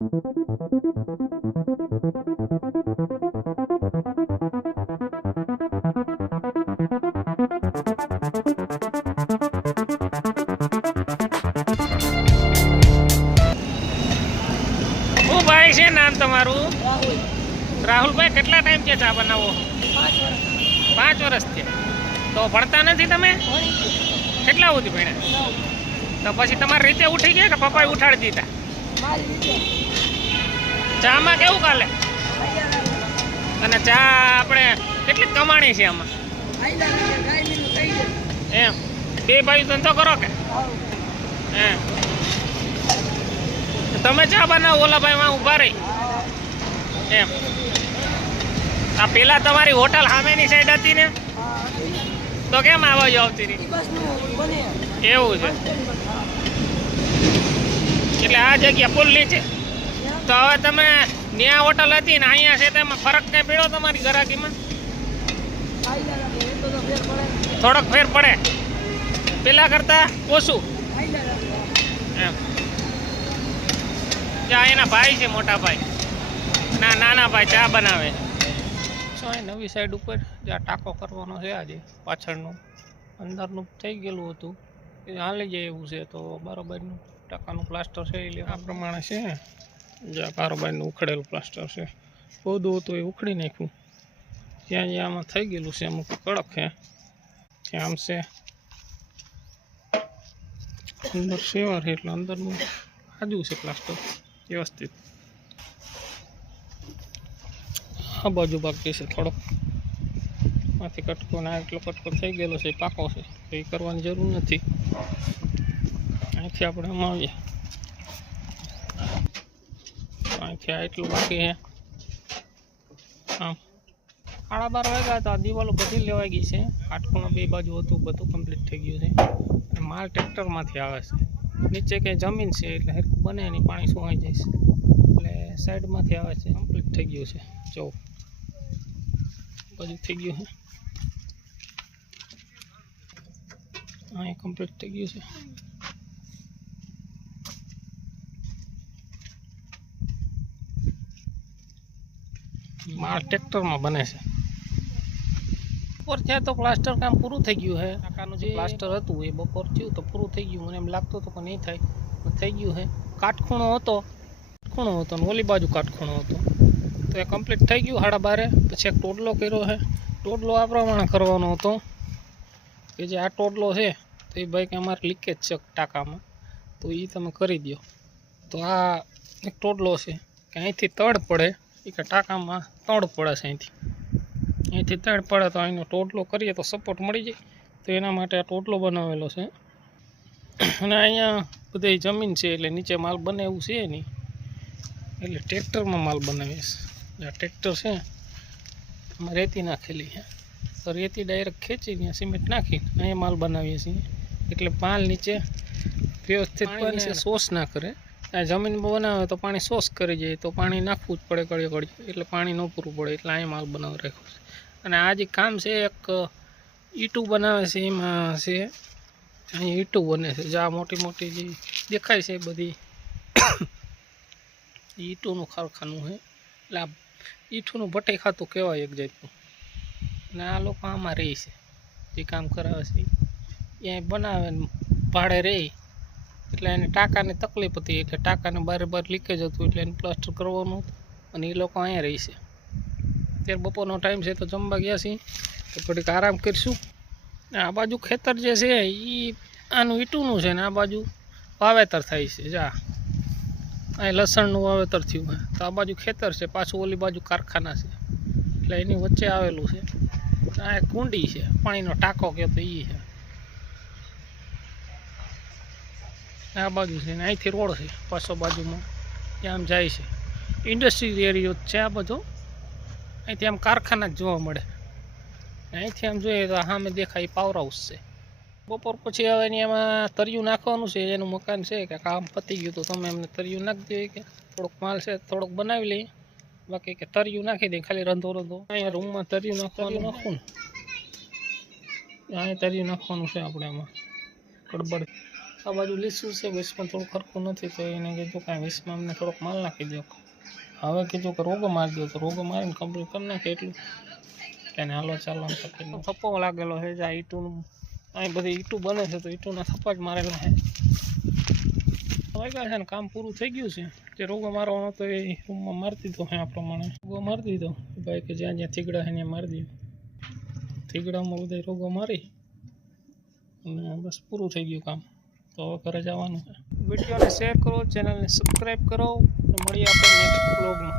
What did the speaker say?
ભાઈ છે નામ તમારું? રાહુલભાઈ, કેટલા ટાઈમ છે ચા બનાવો? પાંચ વર્ષ તો ભણતા નથી તમે? કેટલા સુધી ભણ્યા? તો પછી તમારી રીતે ઉઠી ગયા કે પપ્પાએ ઉઠાડી દીધા? ચામાં કેવું કાલે? અને ચા આપણે કેટલી કમાણી છે આમાં. એમ? બે ભાઈ ધંધો કરો કે? આવું. એમ તમે ચા બનાવો, ઓલા ભાઈ માં ઊભા રહી. એમ? આ પેલા તમારી હોટલ સામેની સાઈડ હતી ને? તો કેમ આવતી ઈ બસનું બને. એવું છે. એટલે આ જગ્યા પુલ નીચે તો હવે તમે ન્યા હોટલ હતી ને અહીંયા છે તેમાં ફરક કઈ પડ્યો તમારી ગરાકીમાં એટલો. થોડોક ફેર પડે. પેલા કરતા ઓછું. એમ. એના ભાઈ છે મોટા ભાઈ. ના, નાના ભાઈ ચા બનાવે. નવી સાઈડ ઉપર જ્યાં ટાંકો કરવાનો છે આજે પાછળનું. અંદરનું થઈ ગયેલું હતું. એ હાલી જાય એવું છે, તો બરોબરનું. ટાંકાનું પ્લાસ્ટર છે એ આ પ્રમાણે છે જ્યાં કારોબારનું ઉખડેલું પ્લાસ્ટર છે. પોદું હતું એ ઉખડી નાખ્યું. ત્યાં જ્યાં આમાં થઈ ગયેલું છે, અમુક કડક છે. ત્યાં આમ છે. અંદર સેવા છે એટલે અંદરનું આજુ છે પ્લાસ્ટર વ્યવસ્થિત. આ બાજુ બાકી છે થોડોક. માંથી કટકો ના એટલો કટકો થઈ ગયેલો છે પાકો છે. એ કરવાની જરૂર નથી. અહીંથી આપણે આમાં આવીએ. અહીંથી આ એટલું બાકી છે. આમ સાડા બાર વાગ્યા હતા, દિવાલો બધી લેવાઈ ગઈ છે. કાટખૂણો બે બાજુ હતું, બધું કમ્પ્લીટ થઈ ગયું છે. માલ ટ્રેક્ટરમાંથી આવે છે. નીચે કંઈ જમીન છે એટલે હેરખું બને નહીં, પાણી સુવાઈ જાય છે. એટલે સાઈડમાંથી આવે છે કમ્પ્લીટ થઈ ગયું છે. જો. બધું થઈ ગયું છે. અહીંયા કમ્પ્લીટ થઈ ગયું છે. માલ ટ્રેક્ટરમાં બને છે. બપોર થયા તો પ્લાસ્ટર કામ પૂરું થઈ ગયું છે કાકાનું જે પ્લાસ્ટર હતું એ બપોર થયું તો પૂરું થઈ ગયું. મને એમ લાગતું હતું કે નહીં થાય પણ થઈ ગયું છે કાટખૂણો હતો. કાટખૂણો હતો ને ઓલી બાજુ કાટખૂણો હતો. તો એ કમ્પ્લીટ થઈ ગયું સાડા બારે. પછી એક ટોડલો કર્યો છે ટોડલો આ પ્રમાણે કરવાનો હતો. કે જે આ ટોડલો છે તો એ ભાઈ કે અમારે લીકેજ છે ટાંકામાં. તો એ તમે કરી દો તો આ એક ટોડલો છે કે અહીંથી તડ પડે. એ કે ટાંકામાં તડ પડે છે અહીંથી. અહીંથી તડ પડે તો અહીંનો ટોટલો કરીએ તો સપોર્ટ મળી જાય. તો એના માટે આ ટોટલો બનાવેલો છે. અને અહીંયા બધી જમીન છે એટલે નીચે માલ બને એવું છે નહીં. એટલે ટ્રેક્ટરમાં માલ બનાવીએ છે. આ ટ્રેક્ટર છે એમાં રેતી નાખેલી છે. તો રેતી ડાયરેક્ટ ખેંચી ત્યાં સિમેન્ટ નાખી અહીંયા માલ બનાવીએ છીએ. એટલે માલ નીચે વ્યવસ્થિત શોષ ના કરે. આ જમીન બનાવે તો પાણી શોષ કરી જાય, તો પાણી નાખવું જ પડે કડી કડી એટલે પાણી ન પૂરું પડે, એટલે અહીં માલ બનાવી રાખ્યો છે. અને આ જે કામ છે, એક ઈટું બનાવે છે, એમાં છે અહીં ઈટું બને છે. જ્યાં મોટી મોટી જે દેખાય છે બધી ઈટુંનું કારખાનું છે. એટલે આ ઈઠુંનું ભટ્ટે ખાતું કહેવાય એક જાતનું. અને આ લોકો આમાં રહે છે. જે કામ કરાવે છે ત્યાં બનાવે ભાડે રહે. એટલે એને ટાંકાની તકલીફ હતી, એટલે ટાંકાને બારે બાર લીકેજ હતું, એટલે એને પ્લાસ્ટર કરવાનું અને એ લોકો અહીંયા રહી અત્યારે બપોરનો ટાઈમ છે તો જમવા ગયા છીએ, તો થોડીક આરામ કરીશું. આ બાજુ ખેતર જે છે એ આનું ઈટુનું છે ને આ બાજુ વાવેતર થાય છે, જા. અહીં લસણનું વાવેતર થયું હોય તો આ બાજુ ખેતર છે, પાછું ઓલી બાજુ કારખાના છે. એટલે એની વચ્ચે આવેલું છે. આ કુંડી છે, પાણીનો ટાંકો કહે તો એ છે. આ બાજુ છે ને અહીંથી રોડ છે, પાછો બાજુમાં. ત્યાં આમ જાય છે. ઇન્ડસ્ટ્રીયલ એરિયો છે આ બધો. અહીંથી આમ કારખાના જ જોવા મળે. અહીંથી આમ જોઈએ તો સામે દેખાય પાવર હાઉસ છે. બપોર પછી હવે એની એમાં તરિયું નાખવાનું છે, એનું મકાન છે કે કામ પતી ગયું તો તમે એમને તરિયું નાખી દે કે થોડોક માલ છે થોડોક બનાવી લઈએ. બાકી કે તરિયું નાખી દઈએ ખાલી રંધો રંધો. અહીંયા રૂમમાં તરિયું નાખવાનું નાખવું ને. અહીંયા તરિયું નાખવાનું છે આપણે એમાં ગડબડ. આ બાજુ લીસું છે વીસમાં થોડું ખરખું નથી, તો એને કીધું કાંઈ વીસમાં અમને થોડોક માલ નાખી દો હવે કીધું કે રોગો મારી દો તો રોગો મારીને કમ્પ્લીટ કરી નાખે એટલું. એને હાલો ચાલો એમ કરીને થપ્પો લાગેલો છે જે આ ઈંટુનું અહીં બધી ઈંટું બને છે, તો ઈંટુના થપ્પા જ મારેલા છે. વાગ્યા છે ને કામ પૂરું થઈ ગયું છે. જે રોગો મારવાનો હતો એ રૂમમાં મારી દીધો છે આ પ્રમાણે. રોગો મારી દીધો. ભાઈ કે જ્યાં જ્યાં થીગડા છે ત્યાં મારી દીધો. થીગડામાં બધા રોગો મારી. અને બસ પૂરું થઈ ગયું કામ. તો હવે ઘરે જવાનું વિડીયોને શેર કરો ચેનલને સબસ્ક્રાઈબ કરો મળીએ આપણે નેક્સ્ટ બ્લોગમાં